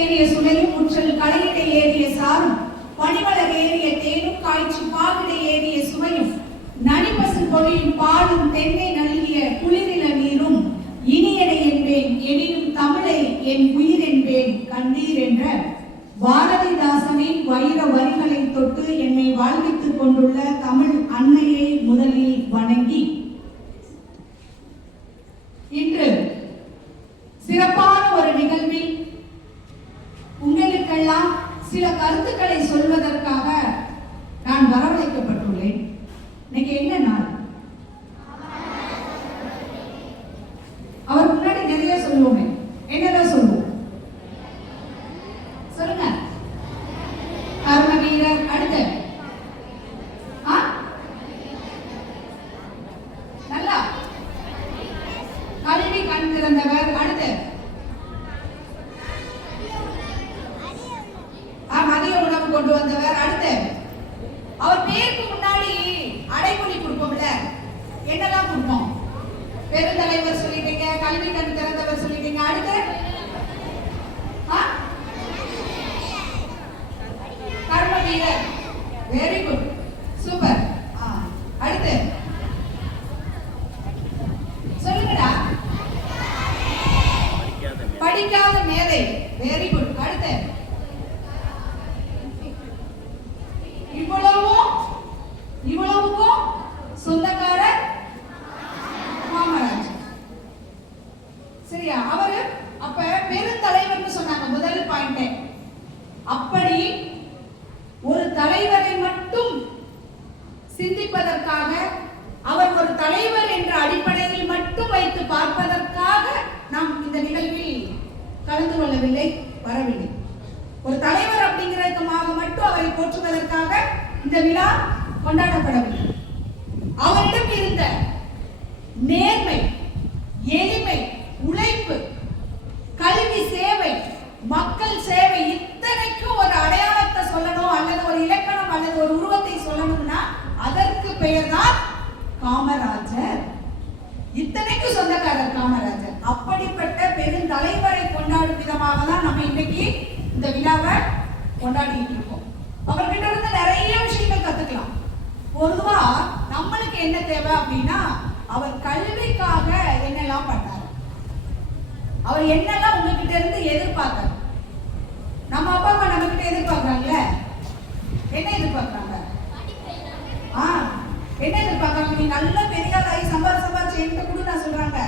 ஏறிய சுனையும் முற்றல் கலையிடை ஏறிய சாரும் பனிமலர் ஏறிய தேனும் காய்ச்சி பாவிடை ஏறிய சுவையும் நனிபசு பொழியும் பாலும் தென்னை நல்கிய குளிரில நீரும் இனியனை என்பேன் எனினும் தமிழை என் உயிர் என்பேன் கண்டீர் என்ற பாரதிதாசனின் வைர வரிகளை தொட்டு என்னை வாழ்வித்துக் கொண்டுள்ள தமிழ் அன்னையை முதலில் வணங்கி இன்று சிறப்பான ஒரு நிகழ்வில் உங்களுக்கெல்லாம் சில கருத்துக்களை சொல்வதற்காக நான் வரவழைக்கப்பட்டுள்ளேன். இன்னைக்கு என்ன நாள்? அவர் முன்னாடி நிறைய சொல்லுவோமே, என்னதான் சொல்லுவோம் சொல்லுங்க? கர்ம வீரர், அடுத்து நல்லா கல்வி கண் திறந்தவர், அடுத்து மதிய உணவு கொண்டு வந்தவர், அடுத்து அவர் பேருக்கு முன்னாடி அடைமொழி கொடுப்போம்ல, என்னெல்லாம் கொடுப்போம்? பெருந்தலைவர் சொல்லிட்டீங்க, கல்வி கண் திறந்தவர் சொல்லிட்டீங்க, அடுத்து கர்ம வீரர், வெரி குட், சூப்பர். அடுத்து சொல்லுங்கடா. படிக்காத மேதை, வெரி குட். அடுத்து இவ்வளவுக்கும் சொந்தக்காரர் காமராஜ். சரியா? அவரு அப்ப பெருந்தலைவர்னு சொன்னாங்க முதல் பாயிண்ட். அப்படி ஒரு தலைவரை மட்டும் சிந்திப்பதற்காக, அவர் ஒரு தலைவர் என்ற அடிப்படையில் மட்டும் வைத்து பார்ப்பதற்காக நாம் இந்த நிகழ்வில் கலந்து கொள்ளவில்லை, வரவில்லை. ஒரு தலைவர் அப்படிங்கிறதுக்காக மட்டும் அவரை போற்றுவதற்காக இந்த விழா கொண்டாடப்படவில்லை. அவரிடம் இருந்த நேர்மை, எளிமை, உழைப்பு, கல்வி சேவை, மக்கள் சேவை, இத்தனைக்கும் ஒரு அடையாளத்தை சொல்லணும் அல்லது ஒரு இலக்கணம் அல்லது ஒரு உருவத்தை சொல்லணும்னா அதற்கு பெயர் தான் காமராஜர். இத்தனைக்கும் சொந்தக்காரர் காமராஜர். அப்படிப்பட்ட பெருந்தலைவரை கொண்டாடும் விதமாக தான் நம்ம இன்னைக்கு இந்த விழாவை கொண்டாடிட்டு இருக்கோம். அவர்கிட்ட இருந்து நிறைய விஷயங்கள் கத்துக்கலாம். பொதுவா நம்மளுக்கு என்ன தேவை அப்படின்னா, அவர் கல்விக்காக என்னெல்லாம் பண்ணார், அவர் என்னெல்லாம் உங்ககிட்ட இருந்து எதிர்பார்த்தார். நம்ம அப்பா அம்மா நம்ம கிட்ட எதிர்பார்க்கறாங்கல்ல, என்ன எதிர்பார்க்கறாங்க? என்ன எதிர்பார்க்கறாங்க? நீ நல்ல பெரிய ஆளாகி சம்பாரிச்சு என்கிட்ட கூட நான் சொல்றாங்க.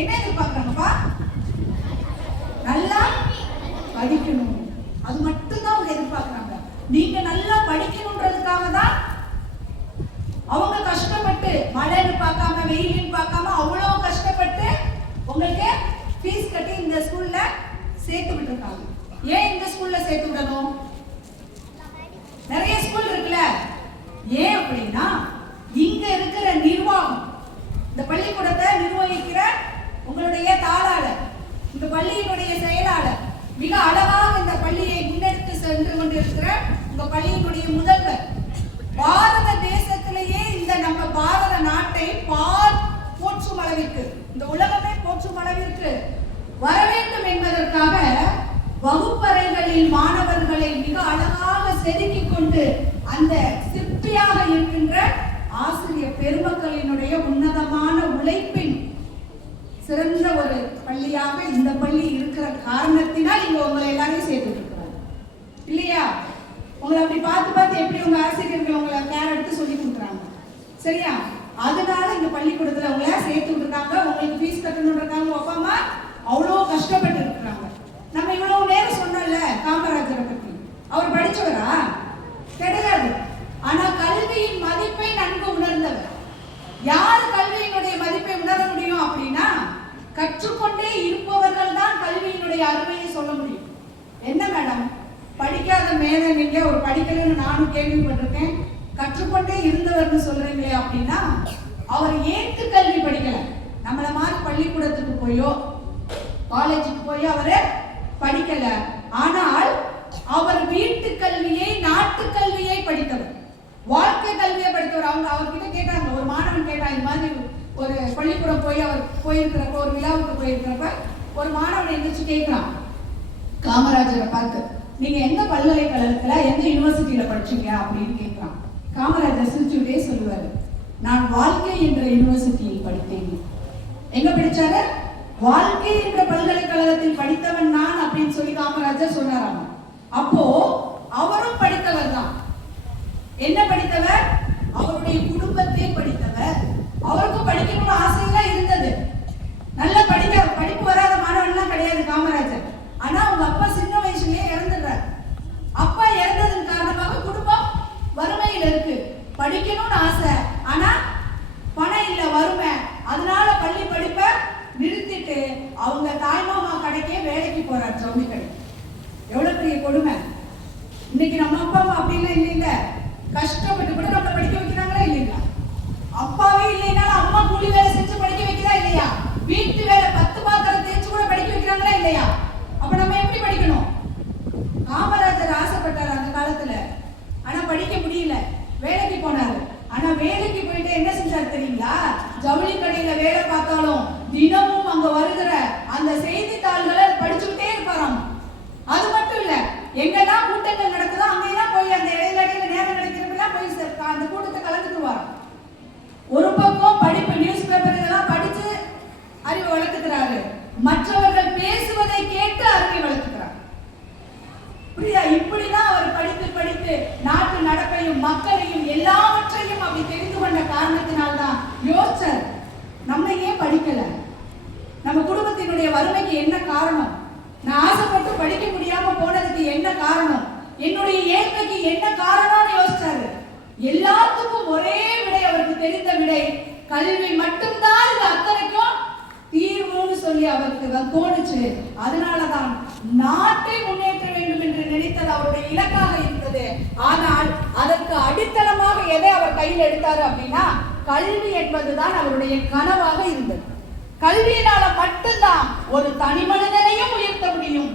என்ன எதிர்பார்க்கறாங்கப்பா? நல்லா படிக்கணும், அது மட்டும் தான் அவங்க எதிர்பார்க்கறாங்க. நீங்க நல்லா படிக்கணும்ன்றதுக்காக தான் அவங்க கஷ்டப்பட்டு மழைன்னு பார்க்காம வெயிலின்னு பார்க்காம அவ்வளோ கஷ்டப்பட்டு உங்களுக்கு ஃபீஸ் கட்டி இந்த ஸ்கூல்ல சேர்த்து விட்டுருக்காங்க. ஏன் இந்த ஸ்கூல்ல சேர்த்து விடணும்? நிறைய ஸ்கூல் இருக்குல்ல. ஏன் அப்படின்னா இங்க இருக்கிற நிர்வாகம், இந்த பள்ளிக்கூடத்தை நிர்வகிக்கிற உங்களுடைய தாளாளர், இந்த பள்ளியினுடைய செயலாளர், மிக அழகாக இந்த பள்ளியை முன்னெடுத்து சென்று கொண்டிருக்கிற உங்க பள்ளியினுடைய முதல்வர், பாரத தேசத்திலேயே இந்த நம்ம பாரத நாட்டை போற்றும் அளவிற்கு, இந்த உலகமே போற்றும் அளவிற்கு வர வேண்டும் என்பதற்காக வகுப்பறைகளில் மாணவர்களை மிக அழகாக செதுக்கிக் கொண்டு அந்த சிற்பியாக இருக்கின்ற ஆசிரியர் பெருமக்களினுடைய உன்னதமான உழைப்பின் சிறந்த ஒரு பள்ளியாக இந்த பள்ளி இருக்கிற காரணத்தினால் இங்க உங்களை எல்லாரையும் சேர்த்துட்டு இருக்கிறாங்க இல்லையா? உங்களை அப்படி பார்த்து எப்படி உங்க ஆசிரியர்கள் உங்களை கேர் எடுத்து சொல்லி கொடுக்குறாங்க, சரியா? அதனால இந்த பள்ளிக்கூடத்துல உங்களை சேர்த்து விட்டுருக்காங்க. உங்களுக்கு ஃபீஸ் கட்டணும்ன்றாங்க. அப்பா அம்மா அவ்வளோ கஷ்டப்பட்டு இருக்கிறாங்க. நம்ம இவ்வளவு நேரம் சொன்னோம்ல காமராஜரை பற்றி. அவர் படிச்சவரா? கிடையாது. ஆனா கல்வியின் மதிப்பை நன்கு உணர்ந்தவர். யார் கல்வியினுடைய மதிப்பை உணர முடியும் அப்படின்னா, கற்றுக்கொண்டே இருப்பவர்கள் தான் கல்வியினுடைய அருமையை சொல்ல முடியும். என்ன மேடம் படிக்காத மேதை, நீங்க ஒரு படிக்கலன்னு நானும் கேள்விப்பட்டிருக்கேன், கற்றுக்கொண்டே இருந்தவர்னு சொல்றீங்களே அப்படின்னா, அவர் ஏற்று கல்வி படிக்கல. நம்மள மாதிரி பள்ளிக்கூடத்துக்கு போயோ காலேஜுக்கு போய் அவரு படிக்கல. ஆனால் அவர் வீட்டு கல்வியை, நாட்டு கல்வியை படித்தவர், வாழ்க்கை கல்வியை படித்தவர். அவங்க அவர்கிட்ட கேட்டாங்க, ஒரு மாணவன் கேட்டான், இந்த மாதிரி ஒரு பள்ளிக்கூடம் போய் அவர் போயிருக்கிறப்ப, ஒரு விழாவுக்கு போயிருக்கிறப்ப ஒரு மாணவன் எந்திரிச்சு கேட்கிறான், காமராஜரை பார்த்து, நீங்க எந்த பல்கலைக்கழகத்துல எந்த யூனிவர்சிட்டியில படிச்சீங்க அப்படின்னு கேட்கலாம். காமராஜர் சிரிச்சுட்டே சொல்லுவாரு, நான் வாழ்க்கை என்ற யூனிவர்சிட்டியில் படித்தேன். எங்க படிச்சாரு? வாழ்க்கை என்ற பல்கலைக்கழகத்தில் படித்தவன் நான் அப்படின்னு சொல்லி காமராஜர் சொன்னாராம். அப்போ அவரும் படித்தவர் தான். என்ன படித்தவர்? அவருடைய குடும்பத்தை படித்தவர். அவருக்கும் படிக்கணும்னு ஆசையெல்லாம் இருந்தது. நல்ல படிப்பு வராத மாணவன்லாம் கிடையாது காமராஜர். ஆனா அவங்க அப்பா சின்ன வயசுலயே இறந்துடுறாரு. அப்பா இறந்ததன் காரணமாக குடும்பம் வறுமையில் இருக்கு. படிக்கணும்னு ஆசை, ஆனா பணம் இல்ல, வறுமை. அதனால பள்ளி படிப்பை நிறுத்திட்டு அவங்க தாய்மாமா கடைக்கே வேலைக்கு போறாரு, ஜவுளி கடை. எவ்வளவு பெரிய கொடுமை! இன்னைக்கு நம்ம அப்பா அம்மா அப்படிலாம் இல்லைங்க. கஷ்டப்பட்டு கூட நம்ம படிக்க வைக்கிறாங்களா இல்லைங்களா? அப்பாவே இல்லைனாலும் அம்மா கூலி வேலை செஞ்சு படிக்க வைக்கிறா இல்லையா? வீட்டு வேலை 10 பாத்திரம் தேய்ச்சி கூட படிக்க வைக்கிறாங்களா இல்லையா? அப்ப நம்ம எப்படி படிக்கணும்? காமராஜர் ஆசைப்பட்டார் அந்த காலத்துல, ஆனா படிக்க முடியல. வேலைக்கு போனாரு. ஆனா வேலைக்கு போயிட்டு என்ன செஞ்சாரு தெரியுங்களா? ஜவுளி கடையில வேலை பார்த்தாலும் தினமும் அங்க வருகிற அந்த செய்தித்தாள்களை படிச்சுக்கிட்டே இருப்பாராம். அது மட்டும் இல்ல, எங்கெல்லாம் கூட்டங்கள் நடக்குதோ அங்கெல்லாம் போய் அந்த இடையில நேரம் கிடைக்கிறப்பெல்லாம் போய் அந்த கூட்டத்தை கலந்துட்டு வரோம். ஒரு பக்கம் படிப்பு, நியூஸ் பேப்பர் இதெல்லாம் படிச்சு அறிவை வளர்த்துக்கிறாரு. மற்றவர்கள் பேசுவதை கேட்டு அறிவை வளர்த்துக்கிறார். புரியுதா? இப்படிதான் அவர் படித்து படித்து நாட்டு நடப்பையும் மக்களையும் எல்லாவற்றையும் அப்படி தெரிந்து கொண்ட காரணத்தினால்தான் யோசிச்சார், நம்ம ஏன் படிக்கல? நம்ம குடும்பத்தினுடைய வறுமைக்கு என்ன காரணம்? நான் ஆசைப்பட்டு படிக்க முடியாம போனதுக்கு என்ன காரணம்? என்னுடைய ஏழ்மைக்கு என்ன காரணம்னு யோசிச்சாரு. எல்லாத்துக்கும் ஒரே விடை, அவருக்கு தெரிந்த விடை, கல்வி மட்டும்தான் இது அத்தனைக்கும் தீர்வுன்னு சொல்லி அவருக்கு தோணுச்சு. அதனாலதான் நாட்டை முன்னேற்ற வேண்டும் என்று நினைத்தது அவருடைய இலக்காக இருந்தது. ஆனால் அதற்கு அடித்தளமாக எதை அவர் கையில் எடுத்தாரு அப்படின்னா, கல்வி என்பதுதான் அவருடைய கனவாக இருந்தது. கல்வியினால மட்டும்தான் ஒரு தனி மனிதனையும் உயர்த்த முடியும்,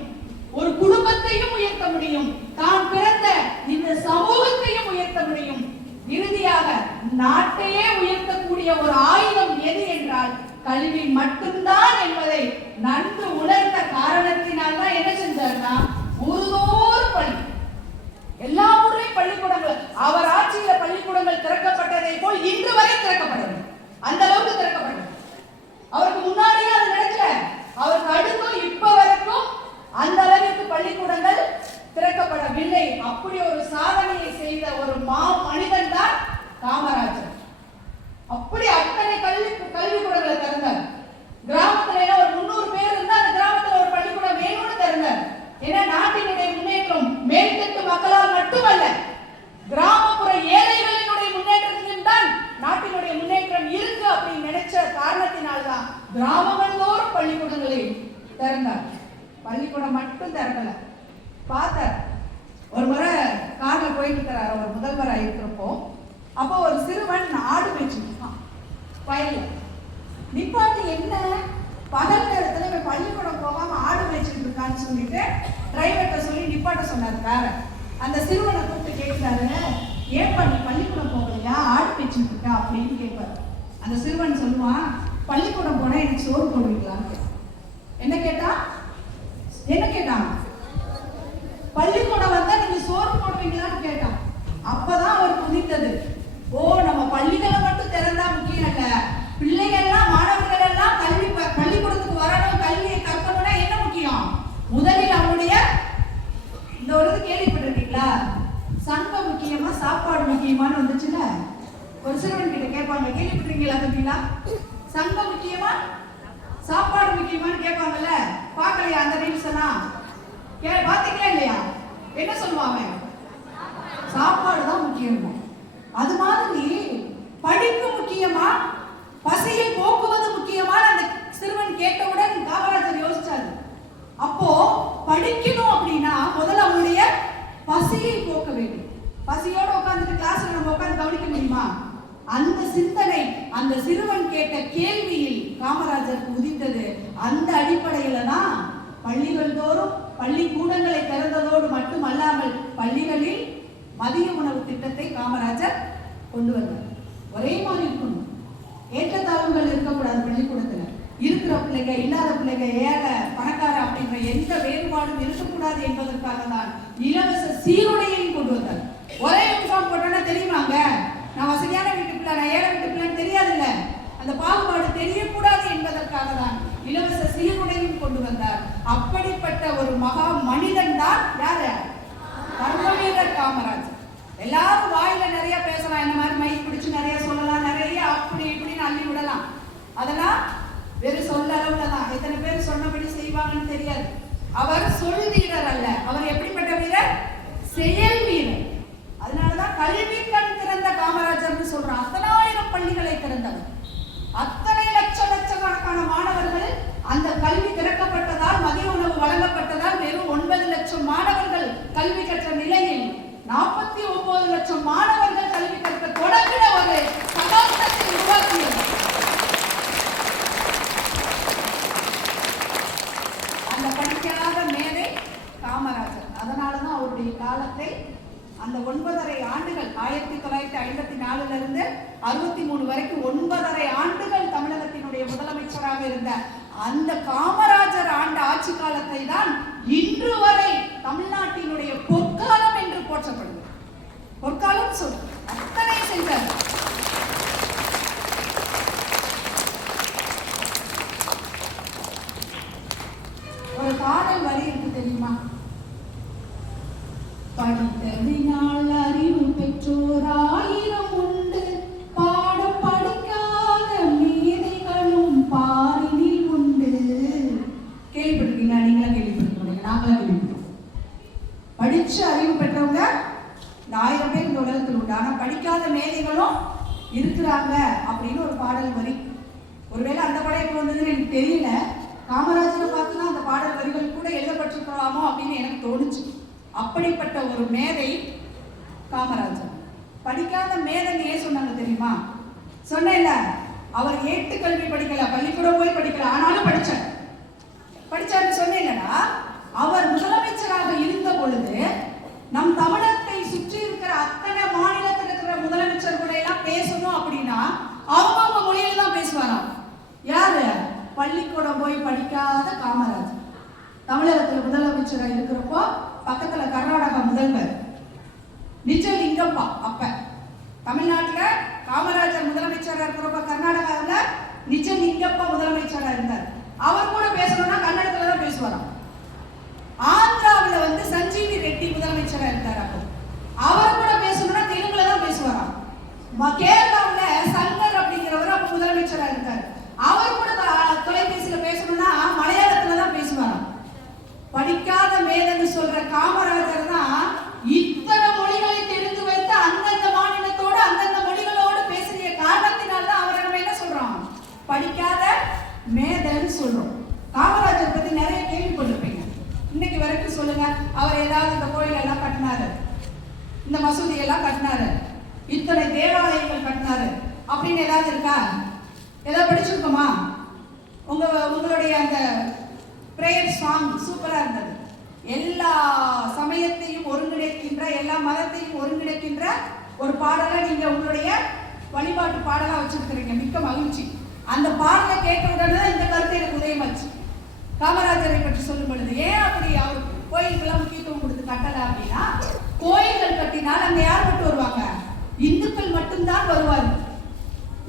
ஒரு குடும்பத்தையும் உயர்த்த முடியும், தான் பிறந்த இந்த சமூகத்தையும் உயர்த்த முடியும். இறுதியாக நாட்டையே உயர்த்தக்கூடிய ஒரு ஆயுதம் எது என்றால் கல்வி மட்டும்தான் என்பதை நன்கு உணர்ந்த காரணத்தினால் தான் என்ன செஞ்சார்னா, ஊர்தோறும் பள்ளி, எல்லா ஊர்லயும் பள்ளிக்கூடங்கள், அவர் ஆட்சியில பள்ளிக்கூடங்கள் திறக்கப்பட்டதை போல் இன்று வரை திறக்கப்பட்டது. அந்த அளவுக்கு திறக்கப்பட்டது. அவருக்கு முன்னாடியே அது நடக்கல, அவருக்கு அடுத்தும் இப்ப வரைக்கும் அந்த அளவுக்கு பள்ளிக்கூடங்கள் திறக்கப்படவில்லை. அப்படி ஒரு சாதனையை செய்த ஒரு மனிதன் தான் காமராஜர். அப்படி அத்தனை கல்விக்கூடங்களை திறந்தார். கிராமத்துல ஒரு 300 பேர் இருந்தா அந்த கிராமத்துல ஒரு பள்ளிக்கூடம் வேணும்னு திறந்தார். ஏன்னா நாட்டினுடைய முன்னேற்றம் மேல்தட்டு மக்களால் மட்டுமல்ல, கிராமப்புற ஏழைகளினுடைய முன்னேற்றத்திலும் தான் நாட்டினுடைய முன்னேற்றம் இருக்கு அப்படின்னு நினைச்ச காரணத்தினால்தான் கிராமங்கள் தோறும் பள்ளிக்கூடங்களை திறந்தார். பள்ளிக்கூடம் மட்டும் திறக்கல, பார்த்தார். ஒரு முறை கார்ல போயிட்டு இருக்கிறார், அவர் முதல்வராக இருக்கிறப்போ. அப்போ ஒரு சிறுவன் ஆடு மேய்ச்சிருக்கான் வயல்ல. நிப்பாட்டி, என்ன பகல் நேரத்துல பள்ளிக்கூடம் போகாம ஆடு மேய்ச்சிட்டு இருக்கான்னு சொல்லிட்டு டிரைவர்கிட்ட சொல்லி நிப்பாட்ட சொன்னார் காரை. அந்த சிறுவனை கூப்பிட்டு கேட்கிறாரு, ஏன் பண்ணி பள்ளிக்கூடம் போகலையா, ஆடு மேய்ச்சிட்டு இருக்கா அப்படின்னு கேட்பாரு. அந்த சிறுவன் சொல்லுவான், பள்ளிக்கூடம் போனா எனக்கு சோறு போடுவீங்களான்னு. என்ன கேட்டான்? பள்ளிக்கூடம் வந்தா நீங்க சோறு போடுவீங்களான்னு கேட்டான். அப்பதான் அவர் புதித்தது, ஓ நம்ம பள்ளிகளை மட்டும் திறந்தா முக்கியம் இல்ல, பிள்ளைகள்லாம் மாணவர்கள் எல்லாம் பள்ளிக்கூடத்துக்கு வரணும், கல்வியை கற்கணும்னா என்ன முக்கியம்? முதலில் அவனுடைய இந்த ஒரு கேள்விப்பட்டிருக்கீங்களா, சங்கம் முக்கியமா சாப்பாடு முக்கியமானு வந்துச்சுல. ஒரு சிறுவன் கிட்ட கேட்பாங்க, கேள்விப்பட்டிருக்கீங்களா தம்பிங்களா? சங்கம் முக்கியமா சாப்பாடு முக்கியமானு கேட்பாங்கல்ல, பார்க்கலையா அந்த ரீல்ஸ் எல்லாம்? பாத்தீங்களா இல்லையா? என்ன சொல்லுவாங்க? சாப்பாடு தான் முக்கியமா. அது மாதிரி படிப்பு முக்கியமா, பசியை போக்குவது முக்கியமான அந்த சிறுவன் கேட்டவுடன் காமராஜர் யோசிச்சாரு. அப்போ படிக்கணும் அப்படின்னா முதல்ல அவனுடைய பசியை போக்க வேண்டும். பசியோட உட்கார்ந்துட்டு கிளாஸ்ல நம்ம உட்கார்ந்து கவனிக்க முடியுமா? அந்த சிந்தனை அந்த சிறுவன் கேட்ட கேள்வியில் காமராஜருக்கு உதித்தது. அந்த அடிப்படையில தான் பள்ளிகள் தோறும் பள்ளிக்கூடங்களை திறந்ததோடு மட்டுமல்லாமல் பள்ளிகளில் மதிய உணவு திட்டத்தை காமராஜர் கொண்டு வந்தார். ஒரே மாதிரி இருக்கணும், ஏற்றத்தாழ்வுகள் இருக்கக்கூடாது. பள்ளிக்கூடத்துல இருக்கிற பிள்ளைங்க, இல்லாத பிள்ளைங்க, ஏழை பணக்கார அப்படின்ற எந்த வேறுபாடும் இருக்கக்கூடாது என்பதற்காக தான் இலவச சீருடையையும் கொண்டு வந்தார். ஒரே யூனிஃபார்ம் போட்டோன்னா தெரியுமாங்க, நான் வசதியான வீட்டு பிள்ளை, நான் ஏழை வீட்டு பிள்ளைன்னு தெரியாதுல்ல. அந்த பாகுபாடு தெரியக்கூடாது என்பதற்காக தான் இலவச சீருடையும் கொண்டு வந்தார். அப்படிப்பட்ட ஒரு மகா மனிதன் தான் யாரு? கர்மவீரர் காமராஜர். எல்லாரும் வாயில நிறைய பேசலாம், என்ன மாதிரி மைக் பிடிச்சு நிறைய சொல்லலாம், நிறைய அப்படி இப்படின்னு அள்ளி விடலாம். அதெல்லாம் வெறும் சொல்ல அளவுல தான். எத்தனை பேர் சொன்னபடி செய்வாங்கன்னு தெரியாது. அவர் சொல் வீரர் அல்ல, அவர் எப்படிப்பட்ட வீரர்? செயல் வீரர். அதனாலதான் கல்வி கண் திறந்த காமராஜர்னு சொல்றோம். அத்தனாயிரம் பள்ளிகளை திறந்தவர், அத்தனை லட்சக்கணக்கான மாணவர்கள் அந்த கல்வி திறக்கப்பட்டதால், மதிய உணவு வழங்கப்பட்டதால் வெறும் 9 லட்சம் மாணவர்கள் கல்வி கற்ற நிலையில் 49 லட்சம் மாணவர்கள் கல்வி கற்க தொடங்கின ஒரு சகாப்தத்தை உருவாக்கியது. அந்த படிக்காத மேதை காமராஜர். அதனாலதான் அவருடைய காலத்தை அந்த 9.5 ஆண்டுகள் 1954 இருந்து 63 வரைக்கும் 9.5 ஆண்டுகள் தமிழகத்தினுடைய முதலமைச்சராக இருந்த அந்த காமராஜர் ஆண்ட ஆட்சி காலத்தை தான் இன்று வரை தமிழ்நாட்டினுடைய பொற்காலம் என்று போற்றப்படுகிறது. பொற்காலம் சொல் அத்தனை சென்றார். ஒரு பாடல் வரி இருக்கு தெரியுமா? படித்ததினால் அறிவு பெற்றோர் 1000 உண்டு, பாடம் படிக்காத மேதைகளும் பாரினில் உண்டு. கேள்விப்பட்டிருக்கீங்களா? நீங்களா கேள்விப்பட்டிருக்கீங்க? நாங்களா கேள்விப்பட்டிருக்கோம். படிச்சு அறிவு பெற்றவங்க இந்த 1000 பேர் இந்த உலகத்தில் உண்டு. ஆனா படிக்காத மேதைகளும் இருக்கிறாங்க அப்படின்னு ஒரு பாடல் வரி. ஒருவேளை அந்த படம் எப்போ வந்ததுன்னு எனக்கு தெரியல. காமராஜரை பார்த்துதான் அந்த பாடல் வரிகள் கூட எழுதப்பட்டிருக்கலாமோ அப்படின்னு எனக்கு தோணுச்சு. அப்படிப்பட்ட ஒரு மேதை காமராஜர். படிக்காத மேதைன்னு ஏன் சொன்னாங்க தெரியுமா? சொன்னேன்ல, அவர் ஏட்டு கல்வி படிக்கல, பள்ளிக்கூடம் போய் படிக்கல, ஆனாலும் படிச்சாருன்னு சொன்னேன்னா, அவர் முதலமைச்சராக இருந்த பொழுது நம் தமிழகத்தை சுற்றி இருக்கிற அத்தனை மாநிலத்தில் இருக்கிற முதலமைச்சர் கூட எல்லாம் பேசணும் அப்படின்னா அவங்க மொழியில தான் பேசுவாராம். யாரு? பள்ளிக்கூடம் போய் படிக்காத காமராஜர். தமிழகத்தில் முதலமைச்சராக இருக்கிறப்போ பக்கத்துல கர்நாடகா முதல்வர் நிஜலிங்கப்பா. அப்ப தமிழ்நாட்டில் காமராஜர் முதலமைச்சராக இருக்கிறப்ப கர்நாடகாவில் நிஜலிங்கப்பா முதலமைச்சராக இருந்தார். அவர் கூட பேசணும்னா கன்னடத்துல தான் பேசுவாராம். ஆந்திராவில் வந்து சஞ்சீவி ரெட்டி முதலமைச்சராக இருந்தார். அப்போ அவர் கூட பேசணும்னா தெலுங்குல தான் பேசுவாராம். கேரளாவில் சங்கர் அப்படிங்கிறவர் அப்ப முதலமைச்சராக இருந்தார். அவர் கூட தொலைபேசியில பேசணும்னா மலையாளத்துல தான் பேசுவாராம். படிக்காத மேதைன்னு சொல்ற காமராஜர் தான் இத்தனை மொழிகளை தெரிந்து வைத்து அந்தந்த மாநிலத்தோடு அந்தந்த மொழிகளோடு பேசிய காரணத்தினால்தான் அவரை நம்ம என்ன சொல்றோம்? படிக்காத மேதைன்னு சொல்றோம். காமராஜர் பத்தி நிறைய கேள்விப்பட்டிருப்பீங்க. இன்னைக்கு வரைக்கும் சொல்லுங்க, அவர் ஏதாவது இந்த கோயில் எல்லாம் கட்டினாரு, இந்த மசூதி எல்லாம் கட்டினாரு, இத்தனை தேவாலயங்கள் கட்டினாரு அப்படின்னு ஏதாவது இருக்கா? ஏதாவது படிச்சிருக்கோமா? உங்களுடைய அந்த பிரேயர் சாங் சூப்பரா இருந்தது. எல்லா சமயத்தையும் ஒருங்கிணைக்கின்ற, எல்லா மதத்தையும் ஒருங்கிணைக்கின்ற ஒரு பாடலை நீங்க உங்களுடைய வழிபாட்டு பாடலா வச்சிருக்கிறீங்க. மிக்க மகிழ்ச்சி. அந்த பாடலை கேட்ட உடனே இந்த கருத்தை எனக்கு உதயமாச்சு. காமராஜரை பற்றி சொல்லும் பொழுது ஏன் அப்படி அவர் கோயிலுக்கெல்லாம் முக்கியத்துவம் கொடுத்து கட்டல அப்படின்னா, கோயில்கள் கட்டினால் அங்க யார் மட்டும் வருவாங்க? இந்துக்கள் மட்டும்தான் வருவார்கள்.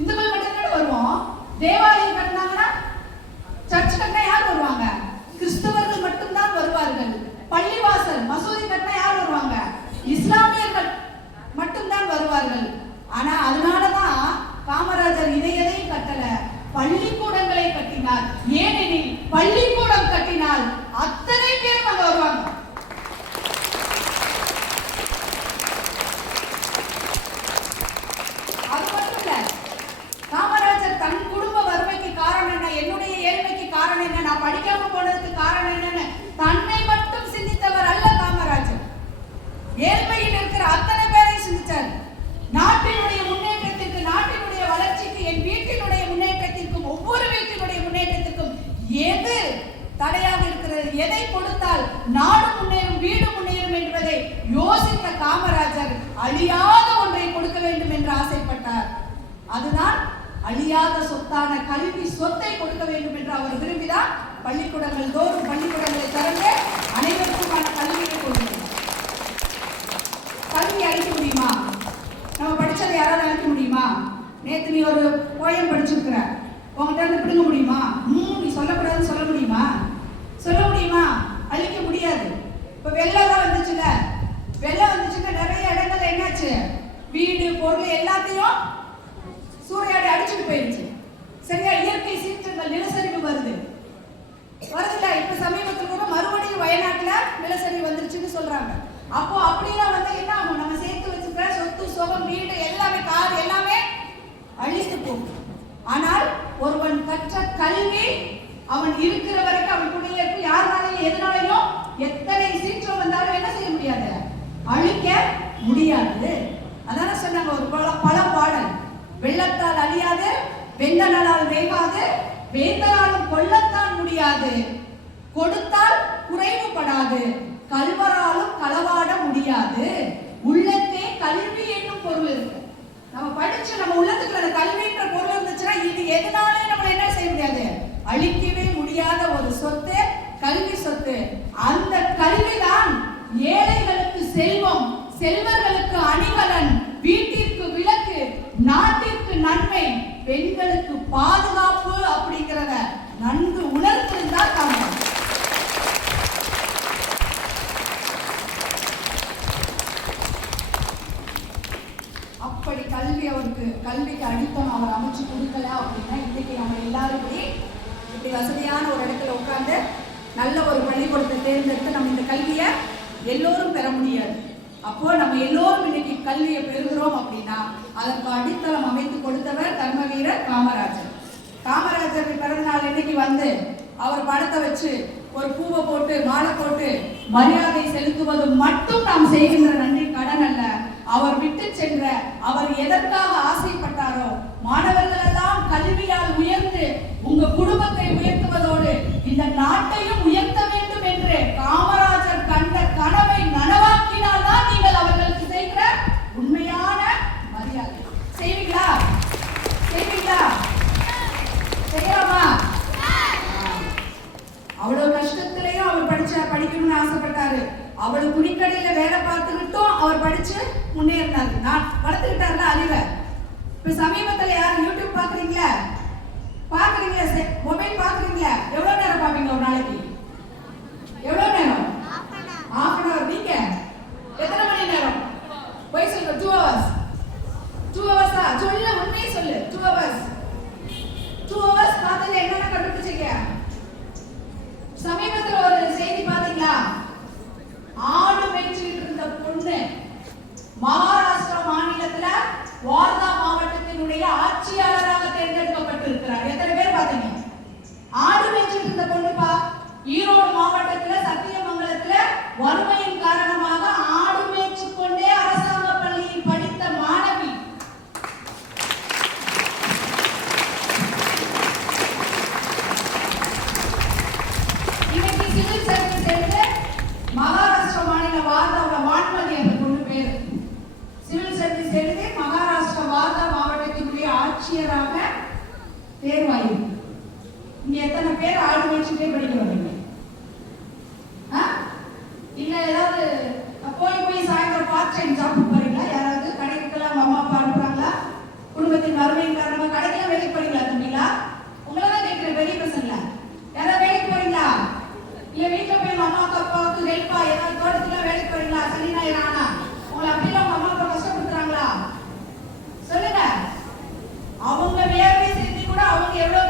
இந்துக்கள் மட்டும்தான் வருவோம். தேவாலயம் கட்டினாங்கன்னா, சர்ச் கட்டினா யார் வருவாங்க? கிறிஸ்தவர்கள் மட்டும்தான் வருவார்கள். பள்ளிவாசல் மசூதி கட்டினா யார் வருவாங்க? இஸ்லாமியர்கள் மட்டும்தான் வருவார்கள். ஆனா அதனாலதான் காமராஜர் இதையதையும் கட்டல, பள்ளிக்கூடங்களை கட்டினார். ஏனெனில் பள்ளிக்கூடம் கட்டினால் அத்தனை பேரும் அங்க வருவாங்க. அது மட்டும் இல்ல, காமராஜர் தன் குடும்ப வறுமைக்கு காரணம் என்ன, என்னுடைய ஏழ்மைக்கு காரணம் என்ன, நான் படிக்காம போனதுக்கு காரணம் என்னன்னு தன்னை மட்டும் சிந்தித்தவர் அல்ல காமராஜர். ஏழ்மையில் இருக்கிற அத்தனை பேரையும் சிந்திச்சார். நாட்டினுடைய முன்னேற்றத்திற்கு, நாட்டினுடைய வளர்ச்சிக்கு, என் வீட்டினுடைய முன்னேற்றத்திற்கும், ஒவ்வொரு வீட்டினுடைய முன்னேற்றத்திற்கும் எது தடையாக இருக்கிறது, எதை கொடுத்தால் நாடு முன்னேறும், வீடு முன்னேறும் என்பதை யோசித்த காமராஜர் அழியாத ஒன்றை கொடுக்க வேண்டும் என்று ஆசைப்பட்டார். அதுதான் அழியாத சொத்தான கல்வி சொத்தை கொடுக்க வேண்டும் என்று அவர் விரும்பினார். பள்ளிக்கூடங்கள் தோறும் பள்ளிக்கூடங்களை திறந்து அனைவருக்குமான கல்வியை கொடுக்கணும். கல்வி அளிக்க முடியுமா? நம்ம படிச்சதை யாராவது அளிக்க முடியுமா? நேற்று நீ ஒரு போயம் படிச்சிருக்கிற, உங்ககிட்ட இருந்து பிடுங்க முடியுமா? நீ சொல்லக்கூடாதுன்னு சொல்ல முடியுமா? சொல்ல முடியுமா? அழிக்க முடியாது. இப்ப வெள்ளம் வந்துச்சுல, வெள்ளம் வந்துச்சுன்னா நிறைய இடங்கள்ல என்னாச்சு, வீடு பொருள் எல்லாத்தையும் சூறையாடி அடிச்சுட்டு போயிருச்சு. சரியா? இயற்கை சீற்றங்கள், நிலச்சரிவு வருதுல. இப்ப சமீபத்தில் கூட மறுபடியும் வயநாட்டுல நிலச்சரிவு வந்துருச்சுன்னு சொல்றாங்க. அப்போ அப்படிலாம் வந்து என்ன ஆகும், நம்ம சேர்த்து வச்சுக்கிற சொத்து சுகம் வீடு எல்லாமே கார் எல்லாமே அழித்து போகும். ஆனால் ஒருவன் கற்ற கல்வி அவன் இருக்கிற வரைக்கும் அவன் குடியிருப்பு யாருனாலையும் எதனாலையும் எத்தனை சீற்றம் வந்தாலும் என்ன செய்ய முடியாது, அழிக்க முடியாது. அதான சொன்னாங்க ஒரு பல பாடல், வெள்ளத்தால் அழியாது, வெந்தனால் வேகாது, வேந்தராலும் கொல்லத்தான் முடியாது, கொடுத்தால் குறைவுபடாது, கல்வராலும் களவாட முடியாது, உள்ளத்தே கல்வி என்னும் பொருள் இருக்கு. நம்ம படிச்சு நம்ம உள்ளத்துக்குள்ள அந்த கல்வின்ற பொருள் இருந்துச்சுன்னா இது எதனாலே நம்ம என்ன செய்ய முடியாது, அழிக்கவே முடியாத ஒரு சொத்து கல்வி சொத்து. அந்த கல்விதான் ஏழைகளுக்கு செல்வம், செல்வர்களுக்கு அணிகலன், வீட்டிற்கு விளக்கு, நாட்டிற்கு நன்மை, பெண்களுக்கு பாதுகாப்பு அப்படிங்கிறத நன்கு உணர்ந்திருந்தால் தாங்க. அப்படி கல்வி அவருக்கு கல்விக்கு அடித்தம் அவர் அமைச்சு கொடுக்கல அப்படின்னா இன்னைக்கு நம்ம எல்லாரும் இப்படி வசதியான ஒரு இடத்துல உட்கார்ந்து நல்ல ஒரு பள்ளிக்கூடத்தை தேர்ந்தெடுத்து நம்ம இந்த கல்வியை எல்லோரும் பெற முடியாது. அப்போ நம்ம எல்லோரும் இன்னைக்கு கல்வியை பெறுகிறோம் அப்படின்னா அதற்கு அடித்தளம் அமைத்து கொடுத்தவர் கர்மவீரர் காமராஜர். காமராஜர் பிறந்த நாள் இன்னைக்கு வந்து அவர் படத்தை வச்சு ஒரு பூவை போட்டு மாலை போட்டு மரியாதை செலுத்துவது மட்டும் நாம் செய்கின்ற நன்றி கடன் அல்ல. அவர் விட்டு சென்ற, அவர் எதற்காக ஆசைப்பட்டாரோ, மாணவர்கள் எல்லாம் கல்வியால் உயர்ந்து உங்க குடும்பத்தை உயர்த்துவதோடு இந்த நாட்டையும் உயர்த்த வேண்டும் என்று காமராஜர் கண்ட கனவை நனவாக்கினால் தான் நீங்கள் அவர்களுக்கு செய்கிற உண்மையான மரியாதை. செய்வீங்களா? செய்வீங்களா? செய்யலாமா? அவ்வளவு கஷ்டத்திலையும் அவர் படிக்கணும்னு ஆசைப்பட்டாரு. அவ்வளவு துணிக்கடையில வேலை பார்த்துக்கிட்டும் அவர் படிச்சு முன்னேறினாரு. நான் வளர்த்துக்கிட்டாருல அறிவை. இப்ப சமீபத்துல யாரும் யூடியூப் பாக்குறீங்களா? மொபைல் பாக்குறீங்களா? எவ்வளவு நேரம் பாப்பீங்க ஒரு நாளைக்கு? எவ்வளவு நேரம்? half an hour. நீங்க எத்தனை மணி நேரம்? போய் சொல்லுங்க. 2 hours. 2 hours சொல்ல, உண்மையை சொல்லு. 2 hours. 2 hours பார்த்ததுல என்னென்ன கண்டுபிடிச்சீங்க? சமீபத்தில் ஒரு செய்தி பாத்தீங்களா? ஆடு மேய்ச்சிட்டு இருந்த பொண்ணு மகாராஷ்டிரா மாநிலத்துல வார்தா மாவட்டத்தினுடைய ஆட்சியாளராக தேர்ந்தெடுக்கப்பட்டிருக்கிறார். எத்தனை பேர் பாத்தீங்க? ஆடு மேய்ச்சிட்டு இருந்த பொண்ணுப்பா. ஈரோடு மாவட்டத்துல சத்தியமங்கலத்துல வறுமையின் காரணமாக ஆடு மேய்ச்சி கொண்டே அரசாங்க பள்ளியில் படித்த மாணவி. இன்னைக்கு சிவில் சர்வீஸ் எழுது மகாராஷ்டிரா மாநில வார்தாவோட வான்மதி என்ற பொண்ணு பேரு. சிவில் சர்வீஸ் எழுதி மகாராஷ்டிரா வார்தா மாவட்டத்தினுடைய ஆட்சியராக தேர்வாயிருக்கு. இங்க எத்தனை பேர் ஆடு மேய்ச்சிட்டே படிக்க வரீங்க? இல்ல ஏதாவது போய் சாயந்தரம் பார்ட் டைம் ஜாப்